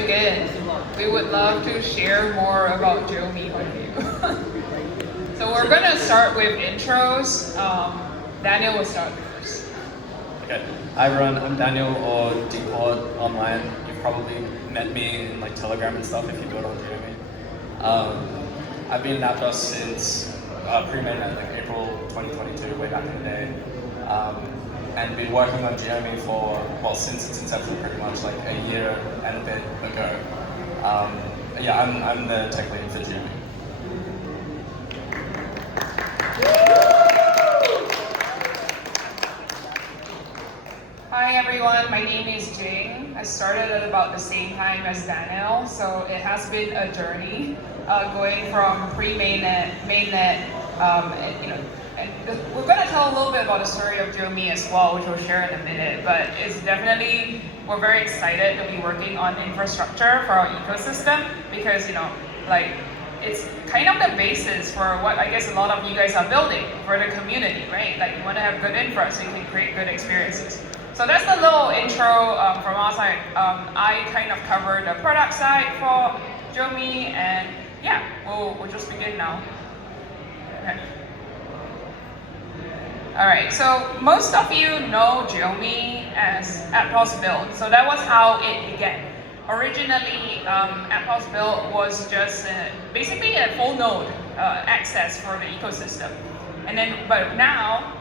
begin, we would love to share more about Geomi with you. So we're going to start with intros. Daniel will start first. Okay. Hi everyone, I'm Daniel, or Dport online. You've probably met me in like Telegram and stuff if you do it on Geomi. I've been in Aptos since pre-mainnet, like April 2022, way back in the day. And been working on Geomi for, well, since its inception pretty much, like a year and a bit ago. Yeah, I'm the tech lead for Geomi. Hi everyone, my name is Jing. I started at about the same time as Daniel, so it has been a journey going from pre-mainnet, mainnet, and we're going to tell a little bit about the story of Geomi as well, which we'll share in a minute, but it's definitely, we're very excited to be working on infrastructure for our ecosystem because, it's kind of the basis for what I guess a lot of you guys are building for the community, right? Like you want to have good infra so you can create good experiences. So that's the little intro from our side. I kind of cover the product side for Geomi, and yeah, we'll just begin now. Okay. All right, so most of you know Geomi as Aptos build. So that was how it began. Originally, Aptos build was just basically a full node access for the ecosystem. But now,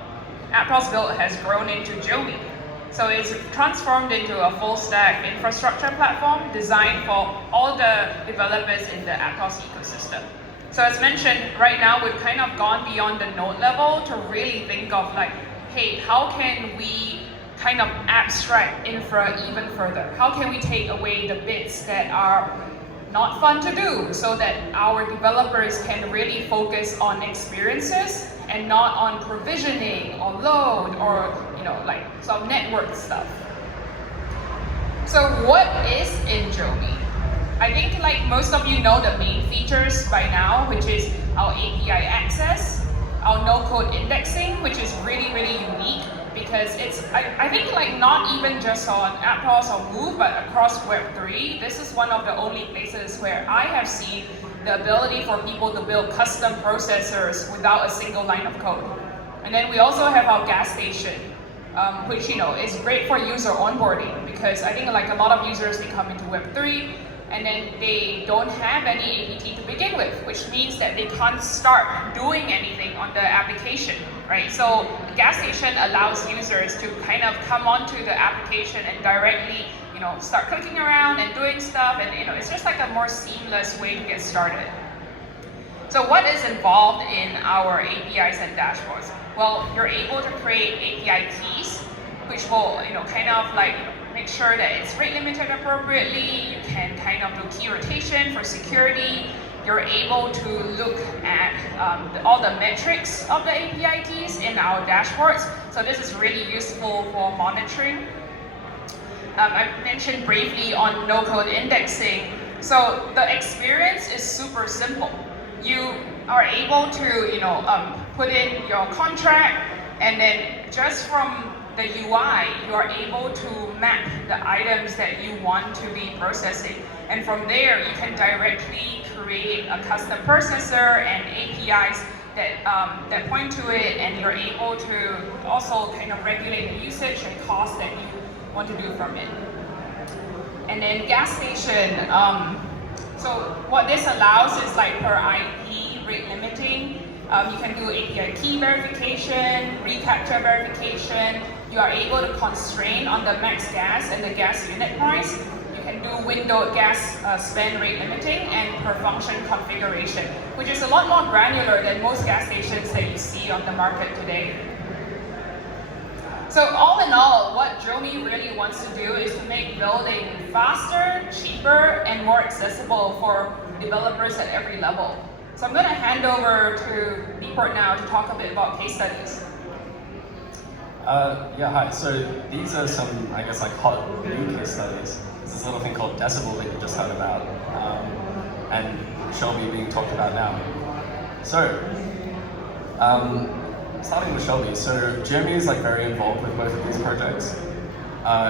Aptos build has grown into Geomi. So it's transformed into a full stack infrastructure platform designed for all the developers in the Aptos ecosystem. So as mentioned, right now we've kind of gone beyond the node level to really think of like, hey, how can we kind of abstract infra even further? How can we take away the bits that are not fun to do so that our developers can really focus on experiences and not on provisioning or load or like some network stuff. So what is in Geomi? I think like most of you know the main features by now, which is our API access, our no-code indexing, which is really, really unique because it's, I think like not even just on Aptos or Move, but across Web3, this is one of the only places where I have seen the ability for people to build custom processors without a single line of code. And then we also have our gas station, which is great for user onboarding because I think like a lot of users, they come into Web3 and then they don't have any APT to begin with, which means that they can't start doing anything on the application, right? So the gas station allows users to kind of come onto the application and directly start clicking around and doing stuff, and it's just like a more seamless way to get started. So what is involved in our APIs and dashboards? Well, you're able to create API keys, which will kind of like make sure that it's rate limited appropriately. You can kind of do key rotation for security. You're able to look at all the metrics of the API keys in our dashboards. So this is really useful for monitoring. I mentioned briefly on no-code indexing. So the experience is super simple. You are able to put in your contract, and then just from the UI, you are able to map the items that you want to be processing. And from there, you can directly create a custom processor and APIs that point to it, and you're able to also kind of regulate the usage and cost that you want to do from it. And then gas station, so what this allows is like per IP rate limiting. You can do API key verification, recapture verification. You are able to constrain on the max gas and the gas unit price. You can do window gas spend rate limiting and per function configuration, which is a lot more granular than most gas stations that you see on the market today. So all in all, what Geomi really wants to do is to make building faster, cheaper, and more accessible for developers at every level. So I'm going to hand over to Dport now to talk a bit about case studies. Yeah, hi. So these are some, I guess, like hot new case studies. There's this little thing called Decibel that you just heard about, and Shelby being talked about now. So, starting with Shelby. So Geomi is like very involved with both of these projects.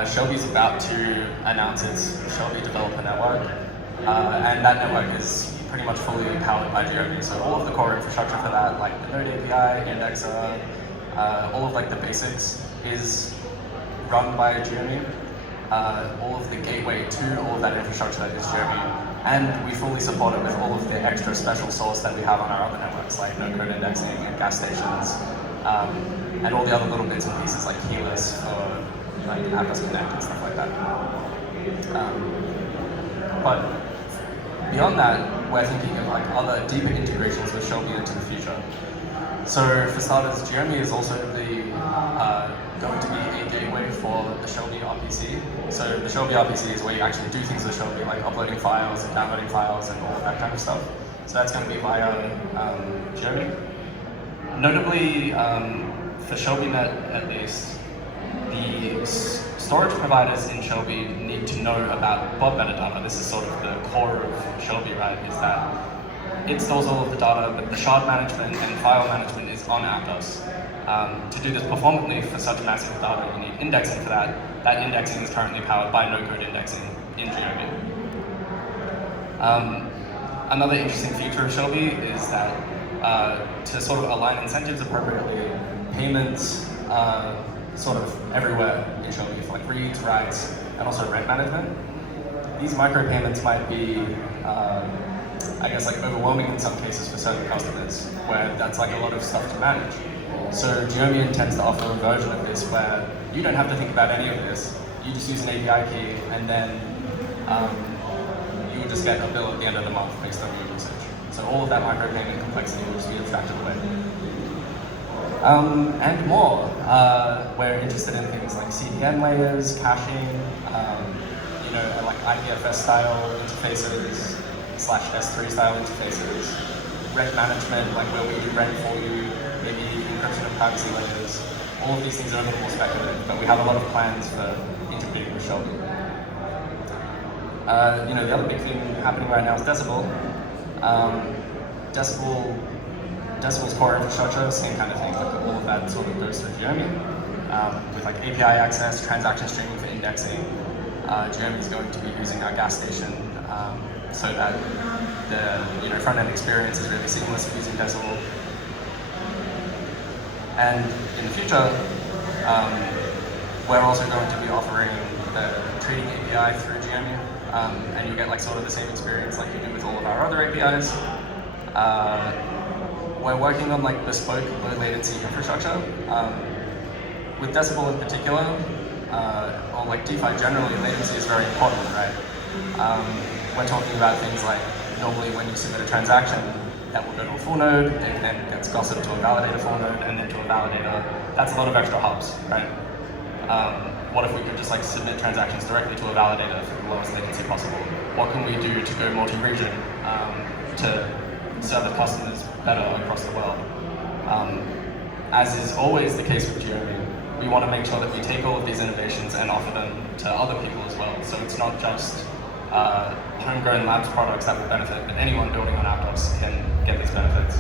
Shelby's about to announce its Shelby Developer Network, and that network is pretty much fully powered by Geomi. So all of the core infrastructure for that, like the Node API, indexer, all of like the basics is run by Geomi. All of the gateway to all of that infrastructure is Geomi, and we fully support it with all of the extra special sauce that we have on our other networks, like no-code indexing and gas stations, and all the other little bits and pieces like keyless for like Aptos Connect and stuff like that. But beyond that, we're thinking of like other deeper integrations with Shelby into the future. So for starters, Geomi is also going to be a gateway for the Shelby RPC. So the Shelby RPC is where you actually do things with Shelby, like uploading files and downloading files and all of that kind of stuff. So that's going to be via Geomi. Notably, for ShelbyNet at least, the storage providers in Shelby need to know about Bob metadata. This is sort of the core of Shelby, right? Is that it stores all of the data, but the shard management and file management is on Aptos. To do this performantly for such massive data, you need indexing for that. That indexing is currently powered by no-code indexing in Geomi. Another interesting feature of Shelby is that to sort of align incentives appropriately, payments sort of everywhere in Shelby for like reads, writes, and also rent management. These micropayments might be, I guess, like overwhelming in some cases for certain customers, where that's like a lot of stuff to manage. So Geomi intends to offer a version of this where you don't have to think about any of this. You just use an API key, and then you just get a bill at the end of the month based on your usage. So all of that micropayment complexity will just be abstracted away. And more. We're interested in things like CDN layers, caching, and like IPFS style interfaces, /S3 style interfaces, rent management, like where we do rent for you, maybe encryption and privacy layers. All of these things are a little more speculative, but we have a lot of plans for integrating with Shelby. The other big thing happening right now is Decibel. Decibel's core infrastructure, same kind of thing, like all of that sort of goes through Geomi. With like API access, transaction streaming for indexing. Geomi is going to be using our gas station so that the front-end experience is really seamless using Decibel. And in the future, we're also going to be offering the trading API through Geomi, and you get like sort of the same experience like you do with all of our other APIs. We're working on like bespoke low latency infrastructure. With Decibel in particular, or like DeFi generally, latency is very important, right? We're talking about things like normally when you submit a transaction, that will go to a full node, it then gets gossiped to a validator full node, and then to a validator. That's a lot of extra hops, right? What if we could just like submit transactions directly to a validator for the lowest latency possible? What can we do to go multi-region to serve the customers better across the world? As is always the case with Geomi, we want to make sure that we take all of these innovations and offer them to other people as well. So it's not just homegrown labs products that will benefit, but anyone building on Aptos can get these benefits.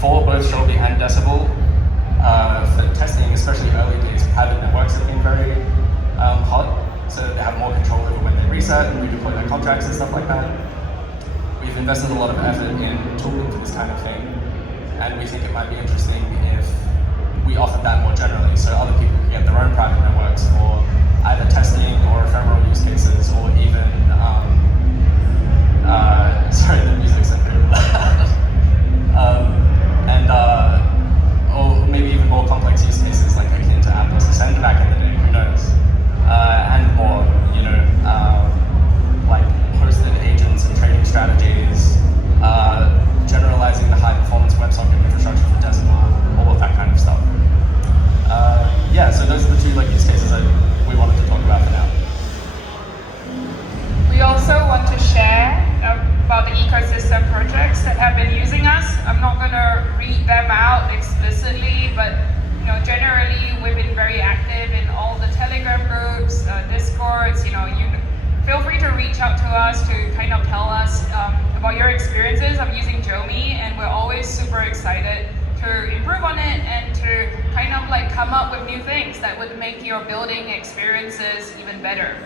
For both Shelby and Decibel, for testing, especially early days, private networks have been very hot, so that they have more control over when they reset and redeploy their contracts and stuff like that. We've invested a lot of effort in tooling for this kind of thing, and we think it might be interesting if we offered that more generally, so other people could get their own private networks for either testing or ephemeral use cases, or even, sorry, the music's pretty loud. Or maybe even more complex use cases like akin to Aptos Ascend back in the day, who knows? And more, like hosted agents and trading strategies, generalizing the high performance WebSocket infrastructure for Decibel, all of that kind of stuff. So those are the two use cases that we wanted to talk about for now. We also want to share about the ecosystem projects that have been using us. I'm not going to read them out explicitly, but generally we've been very active in all the Telegram groups, Discords. You feel free to reach out to us to kind of tell us about your experiences of using Geomi, and we're always super excited to improve on it and to kind of like come up with new things that would make your building experiences even better.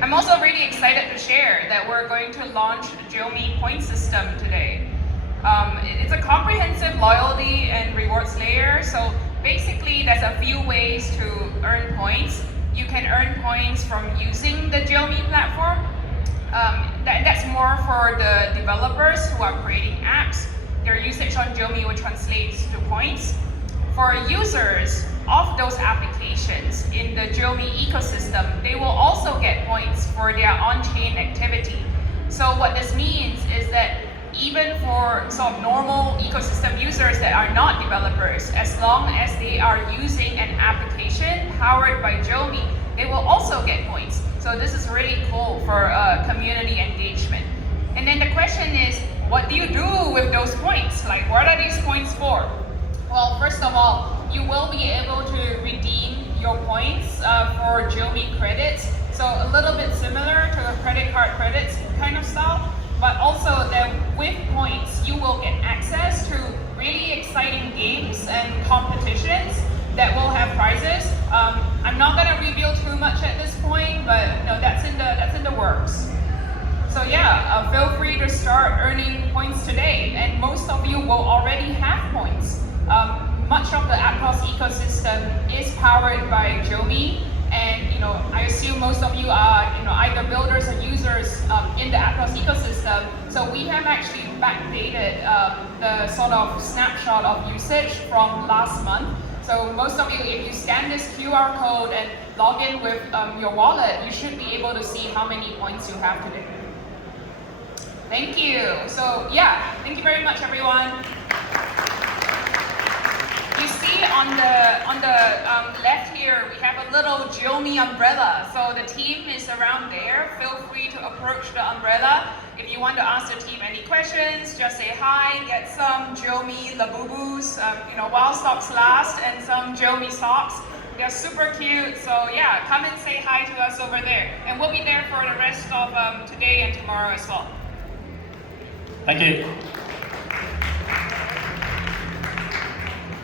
I'm also really excited to share that we're going to launch the Geomi Points system today. It's a comprehensive loyalty and rewards layer. So basically, there's a few ways to earn points. You can earn points from using the Geomi platform. That's more for the developers who are creating apps. Their usage on Geomi will translate to points. For users of those applications in the Geomi ecosystem, they will also get points for their on-chain activity. So what this means is that even for some normal ecosystem users that are not developers, as long as they are using an application powered by Geomi, they will also get points. So this is really cool for community engagement. And then the question is, what do you do with those points? Like, what are these points for? Well, first of all, you will be able to redeem your points for Geomi credits. So a little bit similar to a credit card credits kind of style, but also that with points, you will get access to really exciting games and competitions that will have prizes. I'm not gonna reveal too much at this point, but no, that's in the works. So yeah, feel free to start earning points today, and most of you will already have points. Much of the Aptos ecosystem is powered by Geomi, and I assume most of you are either builders or users in the Aptos ecosystem. So we have actually backdated the sort of snapshot of usage from last month. So most of you, if you scan this QR code and log in with your wallet, you should be able to see how many points you have today. Thank you. So yeah, thank you very much, everyone. You see on the left here, we have a little Geomi umbrella. So the team is around there. Feel free to approach the umbrella. If you want to ask the team any questions, just say hi, get some Geomi Labubus, while stocks last, and some Geomi socks. They're super cute, so yeah, come and say hi to us over there. And we'll be there for the rest of today and tomorrow as well. Thank you.